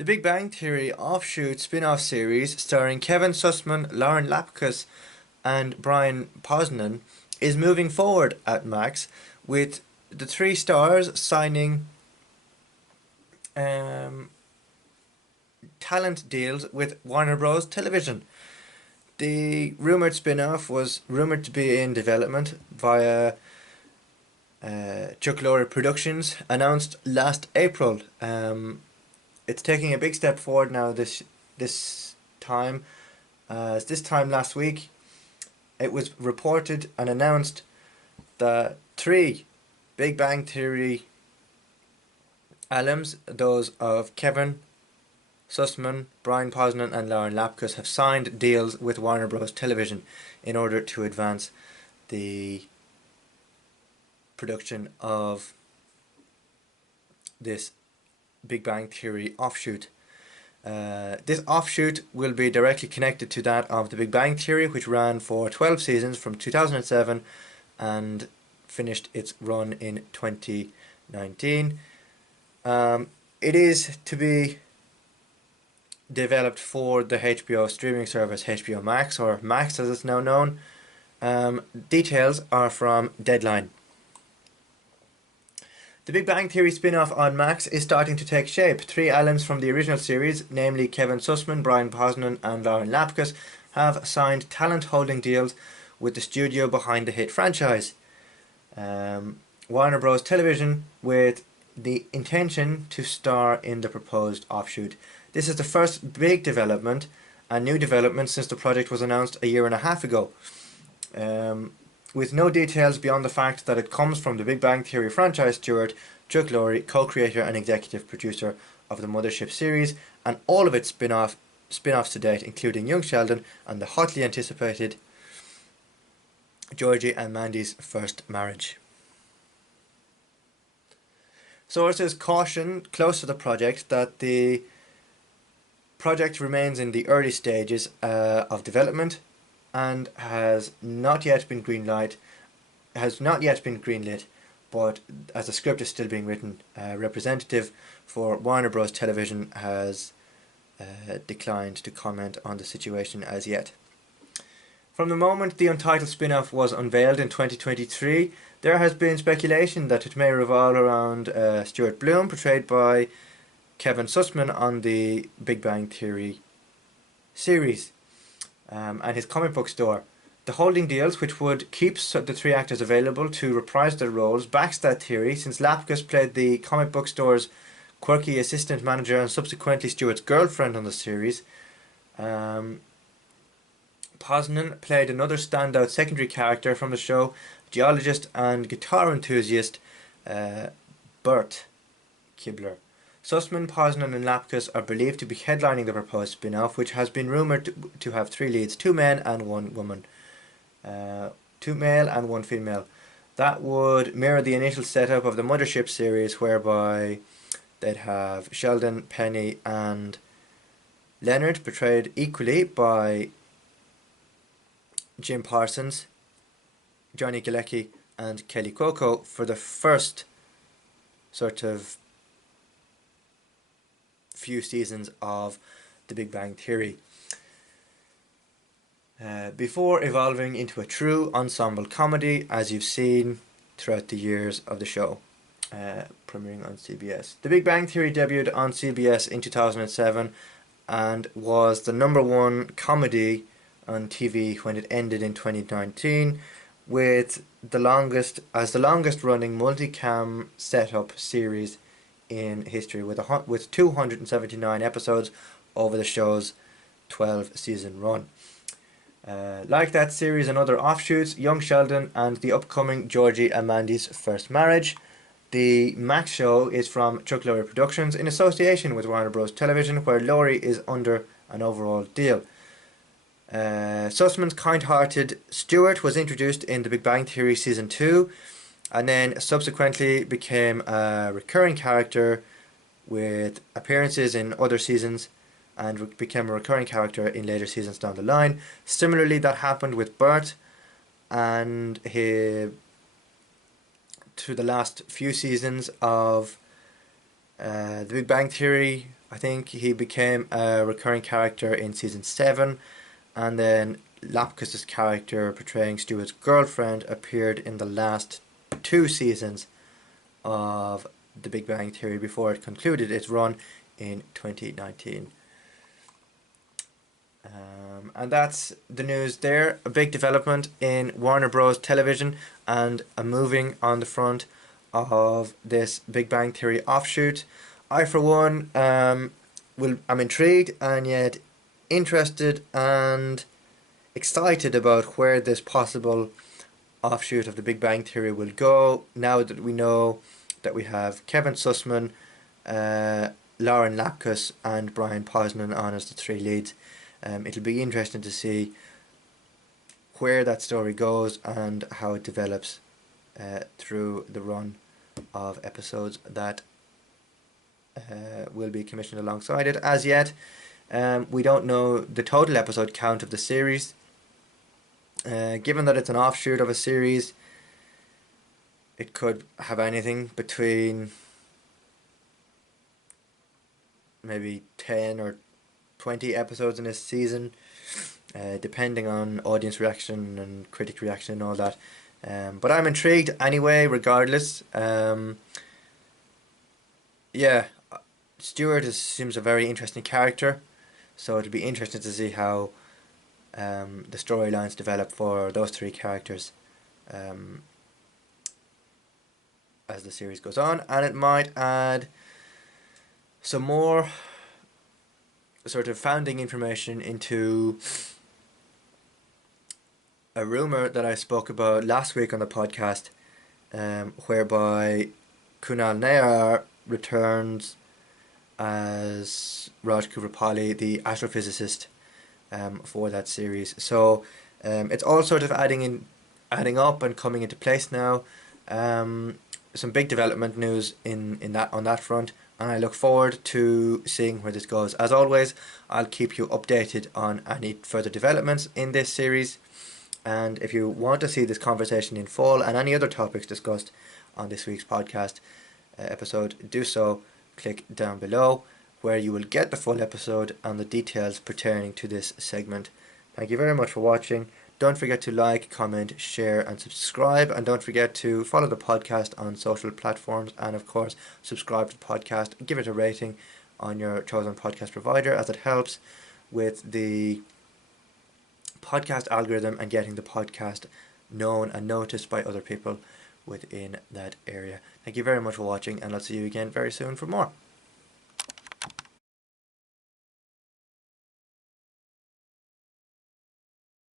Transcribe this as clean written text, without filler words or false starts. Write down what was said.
The Big Bang Theory offshoot spin-off series starring Kevin Sussman, Lauren Lapkus and Brian Posehn is moving forward at Max, with the three stars signing talent deals with Warner Bros. Television. The rumoured spin-off was rumoured to be in development via Chuck Lorre Productions, announced last April. It's taking a big step forward now this time. This time last week, it was reported and announced that three Big Bang Theory alums, those of Kevin Sussman, Brian Posehn and Lauren Lapkus, have signed deals with Warner Bros. Television in order to advance the production of this Big Bang Theory offshoot. This offshoot will be directly connected to that of The Big Bang Theory, which ran for 12 seasons from 2007 and finished its run in 2019. It is to be developed for the HBO streaming service HBO Max, or Max as it's now known. Details are from Deadline. The Big Bang Theory spin-off on Max is starting to take shape. Three alums from the original series, namely Kevin Sussman, Brian Posehn and Lauren Lapkus, have signed talent holding deals with the studio behind the hit franchise, Warner Bros. Television, with the intention to star in the proposed offshoot. This is the first big development and new development since the project was announced a year and a half ago, with no details beyond the fact that it comes from the Big Bang Theory franchise steward Chuck Lorre, co-creator and executive producer of the Mothership series and all of its spin-offs to date, including Young Sheldon and the hotly anticipated Georgie and Mandy's First Marriage. Sources caution close to the project that the project remains in the early stages of development and has not yet been greenlit, but as the script is still being written, a representative for Warner Bros. Television has declined to comment on the situation as yet. From the moment the Untitled spin-off was unveiled in 2023, there has been speculation that it may revolve around Stuart Bloom, portrayed by Kevin Sussman on the Big Bang Theory series, and his comic book store. The holding deals, which would keep the three actors available to reprise their roles, backs that theory, since Lapkus played the comic book store's quirky assistant manager and subsequently Stuart's girlfriend on the series. Posehn played another standout secondary character from the show, geologist and guitar enthusiast Bert Kibbler. Sussman, Posehn and Lapkus are believed to be headlining the proposed spin-off, which has been rumoured to have three leads, two men and one woman. Two male and one female. That would mirror the initial setup of the Mothership series, whereby they'd have Sheldon, Penny and Leonard, portrayed equally by Jim Parsons, Johnny Galecki and Kelly Cuoco for the first sort of few seasons of The Big Bang Theory, before evolving into a true ensemble comedy, as you've seen throughout the years of the show, premiering on CBS. The Big Bang Theory debuted on CBS in 2007 and was the #1 comedy on TV when it ended in 2019, with the longest running multicam setup series in history, with 279 episodes over the show's 12-season run. Like that series and other offshoots, Young Sheldon and the upcoming Georgie and Mandy's First Marriage, the Max show is from Chuck Lorre Productions in association with Warner Bros. Television, where Lorre is under an overall deal. Sussman's kind-hearted Stuart was introduced in The Big Bang Theory Season 2 and then subsequently became a recurring character with appearances in other seasons and became a recurring character in later seasons down the line. Similarly, that happened with Bert and through the last few seasons of The Big Bang Theory, I think he became a recurring character in season 7, and then Lapkus's character portraying Stuart's girlfriend appeared in the last 2 seasons of The Big Bang Theory before it concluded its run in 2019. And that's the news there. A big development in Warner Bros. Television and a moving on the front of this Big Bang Theory offshoot. I, for one, I'm intrigued and yet interested and excited about where this possible offshoot of the Big Bang Theory will go, now that we know that we have Kevin Sussman, Lauren Lapkus and Brian Posehn on as the 3 leads. It'll be interesting to see where that story goes and how it develops through the run of episodes that will be commissioned alongside it. As yet, we don't know the total episode count of the series. Given that it's an offshoot of a series, it could have anything between maybe 10 or 20 episodes in a season, depending on audience reaction and critic reaction and all that. But I'm intrigued anyway, regardless. Yeah, Stuart seems a very interesting character, so it'll be interesting to see how the storylines develop for those 3 characters as the series goes on, and it might add some more sort of founding information into a rumour that I spoke about last week on the podcast, whereby Kunal Nair returns as Raj Kuvrapali, the astrophysicist, for that series. So it's all sort of adding up and coming into place now. Some big development news in that on that front, and I look forward to seeing where this goes. As always, I'll keep you updated on any further developments in this series, and if you want to see this conversation in full and any other topics discussed on this week's podcast episode, do so. Click down below where you will get the full episode and the details pertaining to this segment. Thank you very much for watching. Don't forget to like, comment, share and subscribe, and don't forget to follow the podcast on social platforms, and of course subscribe to the podcast. Give it a rating on your chosen podcast provider, as it helps with the podcast algorithm and getting the podcast known and noticed by other people within that area. Thank you very much for watching, and I'll see you again very soon for more.